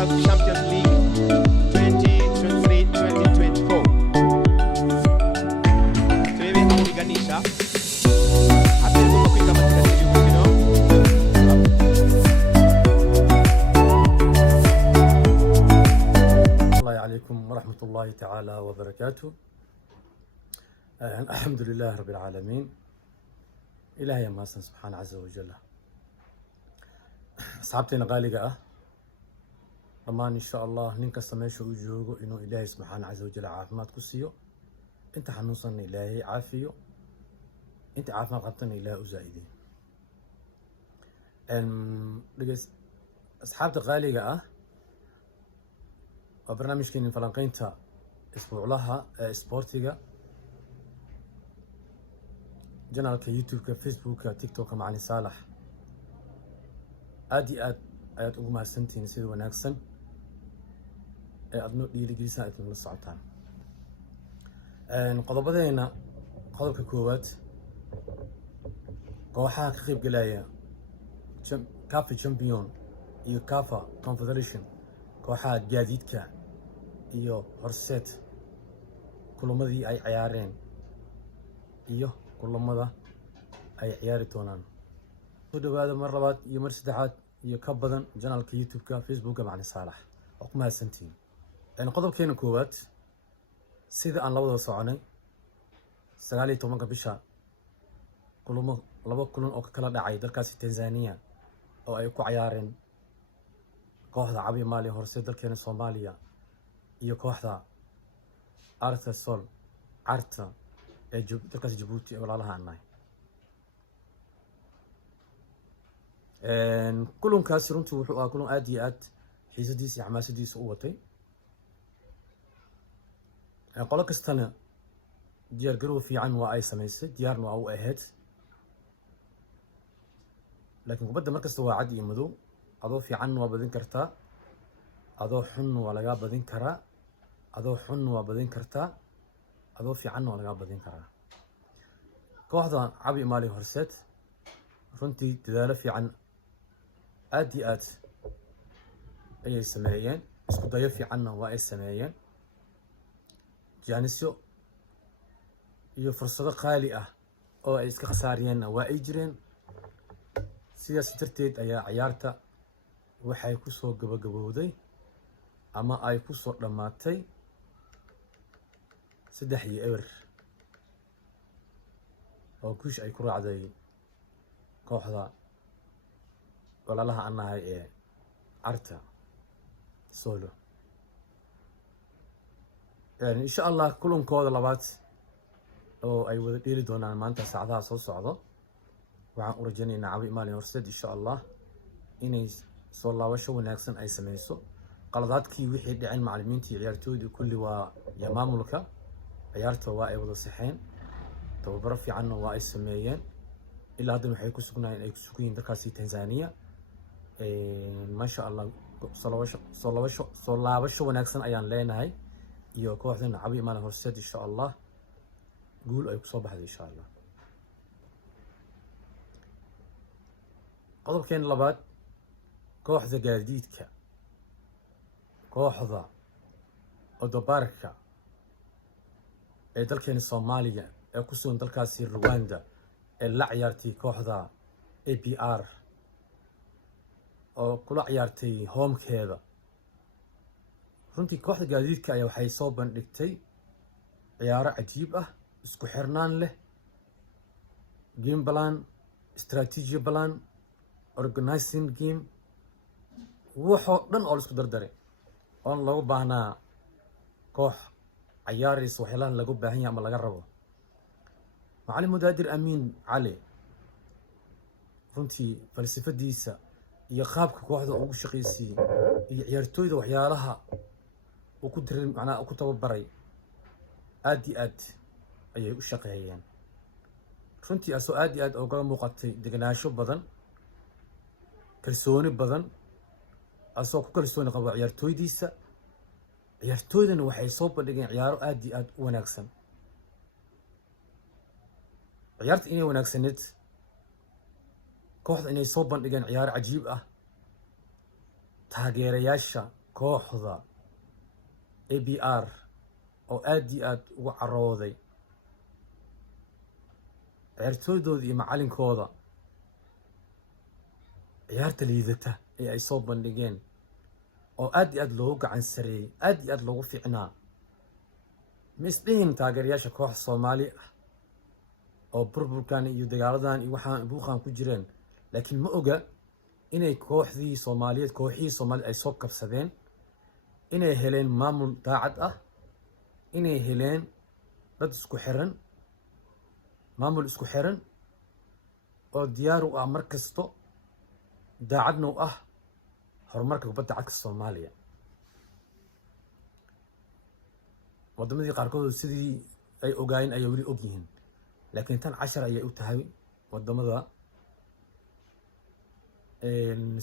CAF Champions League 2023-2024. Turebe kupiganisha hapo kupiga katika sehemu hiyo. الله عليكم ورحمة الله تعالى وبركاته. الحمد لله رب العالمين. إلهي ما سبحانه عز وجل. أصحابتنا غالية أمان إن شاء الله ننك السماش وجوجو إنه إلهي سبحانه عز وجل عافمات كسيو. أنت حنوصلني إلهي عافيو. أنت عافما قبطني إلهي أزايدي. أصحابتي غالية برنامج كين فلانقينتا اسبوع لها سبورتيغا جنالك يوتيوب كفيسبوك تيك توك معني صالح ادي ايات ugu mahadsantiin sida wanaagsan ee aad noo dhiirigelisaan inta la socotaan qodobadeena qodobka koowaad kooxaha ka qayb galaya CAF Champion iyo CAF Confederation kooxaha gaadiidka iyo horseed kulamadii ay ciyaareen iyo kulamada ay ciyaari doonaan soo dhawaada mar labaad iyo mar saddexaad iyo ka badan channelka YouTube-ka Facebook-ka macni Saalax oo ku mahadsantiin qodobkeena koowaad sida aan la wada soconay 19 bisha laba kulan oo kala dhacay dalkaasi Tanzania oo ay ku ciyaareen kooxda Cabi Mali horseed dalkeena Soomaaliya iyo kooxda Arta Sol Arta ee dalkaasi Djibouti oo walaalaha annahay kulankaasi runtii wuxuu ahaa kulan aad iyo aad xiisadiisa iyo xamaasadiisa u watay qolo kastana diyaar garow fiican waa ay samaysay diyaarna waa u ahayd laakiin kubadda markasta waa cad iyo madow adoo fiican waa badin kartaa adoo xun waa laga badin karaa adoo xun waa badin kartaa adoo fiican waa laga badin karaa kooxda Cabi Mali horseed runtii dadaalo fiican aad iyo aad ayay sameeyeen isku dayo fiicanna waa ay sameeyeen jaanisyo iyo fursado qaali ah oo ay iska khasaariyeenna waa ay jireen sidaas darteed ayaa ciyaarta waxay ku soo gabagabowday ama ay ku soo dhamaatay 3-0 oo guush ay ku raacday kooxda walaalaha annahay ee Arta Solo insha Allah kulankooda labaad oo ay wada dheeli doonaan maanta saacadaha soo socdo waxaan u rajaynaynaa Cabi Mali horseed insha Allah inay soo laabasho wanaagsan ay sameyso qaladaadkii wixii dhicin macallimiintii ciyaartooydu kulli waa ya maamulka ciyaarta waa ay wada saxeen tababaro fiicanna waa ay sameeyeen ilaa hadda waxay ku sugnaayeen ay ku sugiin dalkaasi Tanzania ma sha Allah soo laabasho wanaagsan ayaan leenahay iyo kooxdan Cabi Mali horseed insha Allah guul ay ku soo baxday insha Allah qodobkeen labaad kooxda gaadiidka kooxda odobarka ee dalkeena Soomaaliya ee ku sugan dalkaasi Rwanda ee la ciyaartay kooxda APR oo kula ciyaartay homekeeda runtii kooxda gaadiidka ayaa waxay soo bandhigtay ciyaaro cajiib ah isku xirnaan leh game plan strategy plan organizing game wuxuu dhan oo isku dardaray oo lagu baahnaa koox ciyaaraysa waxyaalaha lagu baahan yahay ama laga rabo macallin Mudaadir Amiin Cali runtii falsafadiisa iyo qaabka kooxda ugu shaqeysay iyo ciyaartooyda waxyaalaha uu ku diray macnaha ku tababaray aad iyo aad ayay u shaqeeyeen runtii asoo aad iyo aad uga muuqatay deganaansho badan kalsooni badan asoo ku kalsooni qabo ciyaartooydiisa ciyaartooydana waxay soo bandhigeen ciyaaro aad iyo aad u wanaagsan ciyaarta inay wanaagsaneed kooxda inay soo bandhigeen ciyaaro cajiib ah taageerayaasha kooxda APR oo aad iyo aad ugu carooday ciyaartooydooda iyo macalinkooda ciyaarta liidata ee ay soo bandhigeen oo aad iyo aad loogu gacan sareeyey aad iyo aad loogu fiicnaa ma isdhihin taageerayaasha kooxda Soomaali ah oo burburkan iyo dagaaladan iyo waxaan buuqan ku jireen laakiin ma oga inay kooxdii Soomaaliyeed kooxihii Soomaali ay soo kabsadeen inay heleen maamul daacad ah inay heleen dad isku xiran maamul isku xiran oo diyaar u ah markasto daacadna u ah horumarka kubadda cagta Soomaaliya wadamadii qaarkood sidii ay ogaayeen ay wali og yihiin laakiin tan 10 ayay u tahay wadamada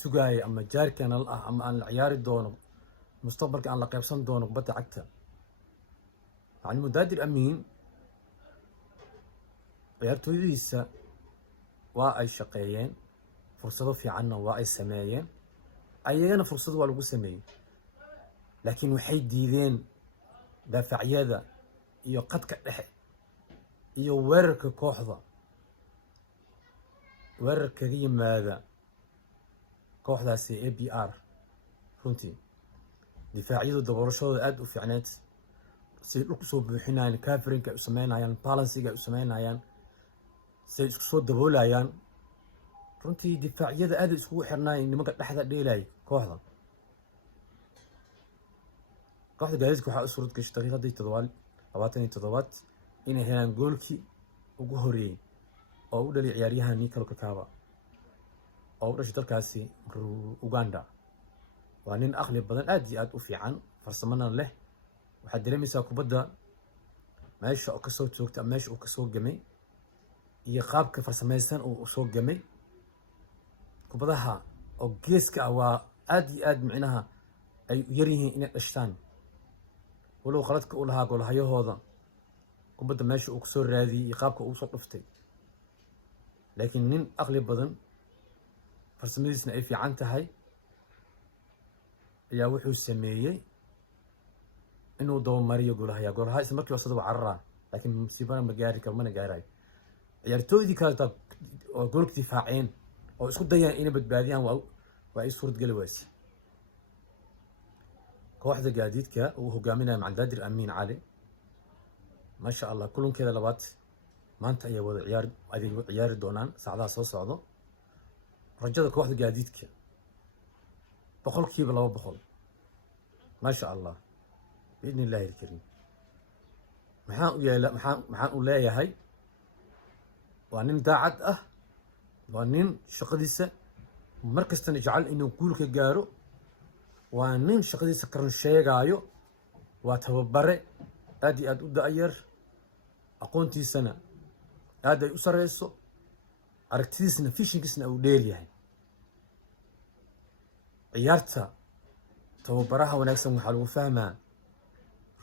sugaaya ama jaarkan ah ama aan la ciyaari doono mustaqbalka aan la qaybsan doono kubadda cagta macallin Mudaadir Amiin ciyaartooydiisa waa ay shaqeeyeen fursado fiicanna waa ay sameeyeen ayagana fursado waa lagu sameeyay laakiin waxay diideen daafacyada iyo qadka dhexe iyo weerarka kooxda weerarka kaga yimaada kooxdaasi APR runtii difaacyadu daboolashooda aad u fiicneed si dhulku soo buuxinayaan coveringa u sameynayaan balansiga u sameynayaan si isku soo daboolayaan runtii difaacyada aad iskugu xirnaayeen nimanka dhexda dheelay kooxda gaadiidka waxaa u suurad gashay daqiiqadii 27 inay helaan goolkii ugu horeeyay oo u dhaliyay ciyaaryahan Nicolo Kakaba oo u dhashay dalkaasi Uganda waa nin aqli badan aad iyo aad u fiican farsamana leh waxaad dareemaysaa kubadda meesha oo kasoo joogta meesha uu kasoo gamay iyo qaabka farsamaysan uu soo gamay kubadaha oo geeska ah waa aad iyo aad micnaha ay yar yihiin inay dhashtaan walow qaladka u lahaa goolhayahooda kubadda meesha uu kasoo raadiyay iyo qaabka uu soo dhuftay laakiin nin aqli badan farsamadiisna ay fiican tahay ayaa wuxuu sameeyay inuu doomariyo goolaha isla markii wasada carara laakiin musiibana ma gaari karo mana gaarayo ciyaartooydii kale oo goolka difaaceen oo isku dayaan inay badbaadiyaan waa ay suurad gali waayay kooxda gaadiidka uu hogaaminayo Mudaadir Amiin Cali ma sha Allah kulankeeda labaad maanta ay wada ciyaari doonaan saacadaha soo socdo rajada kooxda gaadiidka boqolkiiba 200 ما شاء الله بإذن الله الكريم maxaan u leeyahay waa nin daacad ah waa nin shaqadiisa markastana jecel inuu guul ka gaaro waa nin shaqadiisa karan sheegaayo waa tababare aad iyo aad u da'yar aqoontiisana aad ay u sareyso aragtidiisana fishinkiisna uu dheer yahay ciyaarta tababaraha wanaagsan waxaa lagu fahmaa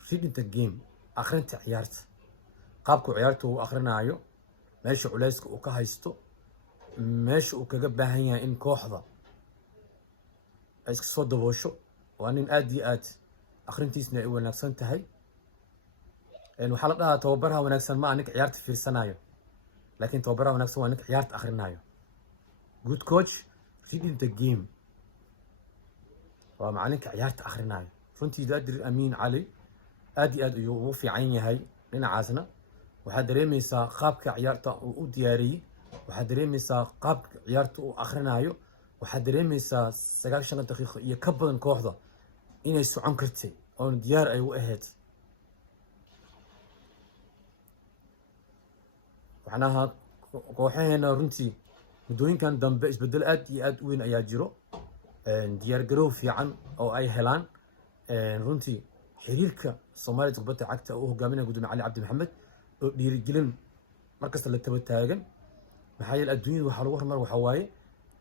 reading the game akhrinta ciyaarta qaabku ciyaarta uu akhrinayo meesha culayska uu ka haysto meesha uu kaga baahan yahay in kooxda ay iska soo daboosho waa nin aad iyo aad akhrintiisna ay wanaagsan tahay waxaa la dhahaa tababaraha wanaagsan ma ninka ciyaarta fiirsanayo laakiin tababaraha wanaagsan waa ninka ciyaarta akhrinayo good coach reading the game waa macalinka ciyaarta akhrinayo runtii Mudaadir Amiin Cali aad iyo aad ayuu ugu fiican yahay dhinacaasna waxaad dareemaysaa qaabka ciyaarta uu u diyaariyay waxaad dareemaysaa qaabka ciyaarta uu akhrinayo waxaad dareemaysaa 9 daqiiqo iyo ka badan kooxda inay socon kartay oo diyaar ay u ahayd waxnaha kooxaheena runtii muddooyinkan dambe isbedel aad iyo aad u weyn ayaa jiro diyaar garow fiican oo ay helaan runtii xiriirka Soomaaliya kubadda cagta oo hogaaminaya Gudoomiye Cali Cabdi Maxamed oo dhiirigelin markasta la taba taagan maxaa yeelay adduunyada waxa lagu horumar waxa waaye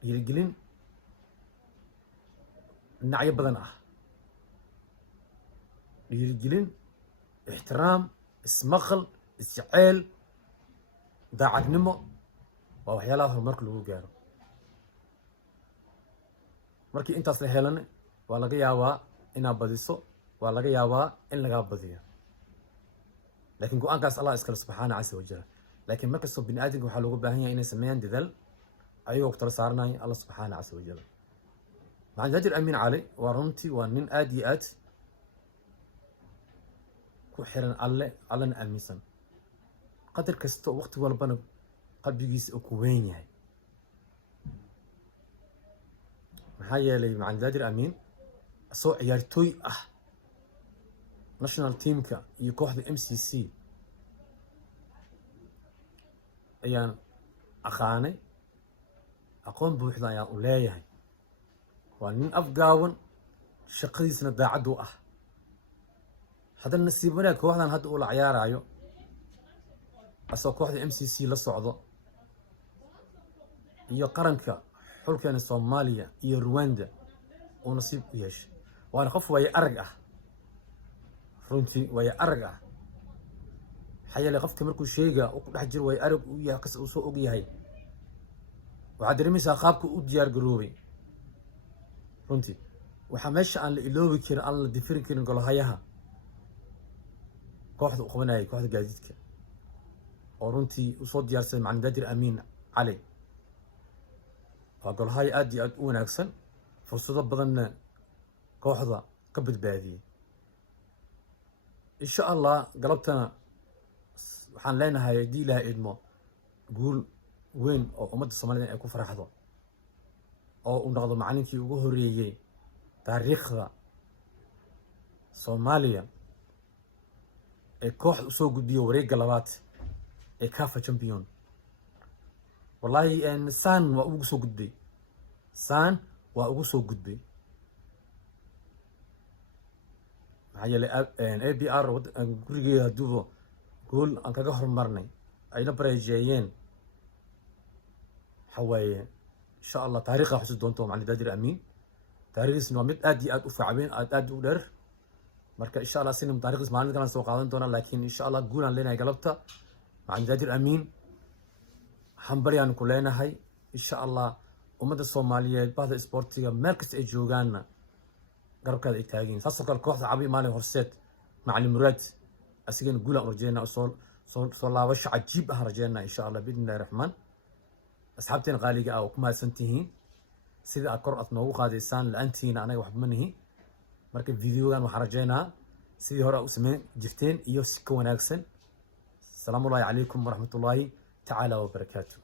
dhiirigelin dhinacyo badan ah dhiirigelin ixtiraam ismaqal isjecel daacadnimo waa waxyaalaha horumarka lagu gaaro markii intaas la helana waa laga yaabaa inaad badiso waa laga yaabaa in lagaa badiyo laakiin go-aankaas allah iskale subxaana casa wajal laakiin markastoo bini aadamka waxaa looga baahan yahay inay sameeyaan dadaal ayagoo ku tala saaranaya allah subxaana casa wajal macalin jaajir amiin cali waa runtii waa nin aad iyo aad ku xiran allena aaminsan qadar kasta oo waqti walbana qalbigiisa uu ku weyn yahay maxaa yeelay macalin jaajir amiin asoo ciyaartooy ah national teamka iyo kooxda MCC ayaan aqaanay aqoon buuxda ayaan u leeyahay waa nin afgaawan shaqadiisna daacad u ah haddana nasiib wanaag kooxdan hadda uu la ciyaarayo asoo kooxda MCC la socdo iyo qaranka xulkeena Soomaaliya iyo Rwanda uu nasiib u yeeshay waana qof way arag ah runtii way arag ah xayale qofka markuu sheega uu ku dhex jiro way arag u yahay qas uu soo og yahay waxa dareemaysaa qaabka u diyaar garoobay runtii waxa meesha aan la iloobi karin aan la difirin karin golahayaha kooxda u qabanayay kooxda gaadiidka oo runtii u soo diyaarsan macalin jaajir amiin cali waa golahay aad iyo aad u wanaagsan fursado badanna kooxda ka badbaadiyay insha allah galabtana waxaan leenahay haddii ilaahay idmo guul weyn oo ummadda soomaalida ay ku faraxdo oo uu noqdo macalinkii ugu horeeyey taariikhda Soomaaliya ee koox u soo gudbiyo wareegga labaad ee CAF champion wallahi saan waa ugu soo gudbay maxaa yeelay APR gurigeeda haduuba gool aan kaga hormarnay ayna bareejeeyeen xawaaye insha allah taariikha xusid doonto macalin jaajir amiin taariikhdiisna waa mid aad iyo aad u fiican aad u dheer marka insha allah sinam taariikhdiis maalin kale soo qaadan doona laakiin insha allah guul aan leenahay galabta macalin jaajir amiin hambaryaan ku leenahay insha allah ummadda Soomaaliyeed bahda sportiga meel kasta ay joogaanna garabkaada ay taagiin saasoo kale kooxda cabi maalin horseed macalin muraad asigana guul aan rajeynaa soo laabasho cajiib ah rajeynaa insha allah biidnillaahi raxmaan asxaabteen qaaliga ah oo ku mahadsantihiin sida aad kor aad noogu qaadaysaan la-aantiina anaga waxba ma nihi marka videogan waxaan rajeynaa sidii hore u samayn jirteen iyo si ka wanaagsan salaamullaahi calaykum waraxmatullaahi tacaala wabarakaatu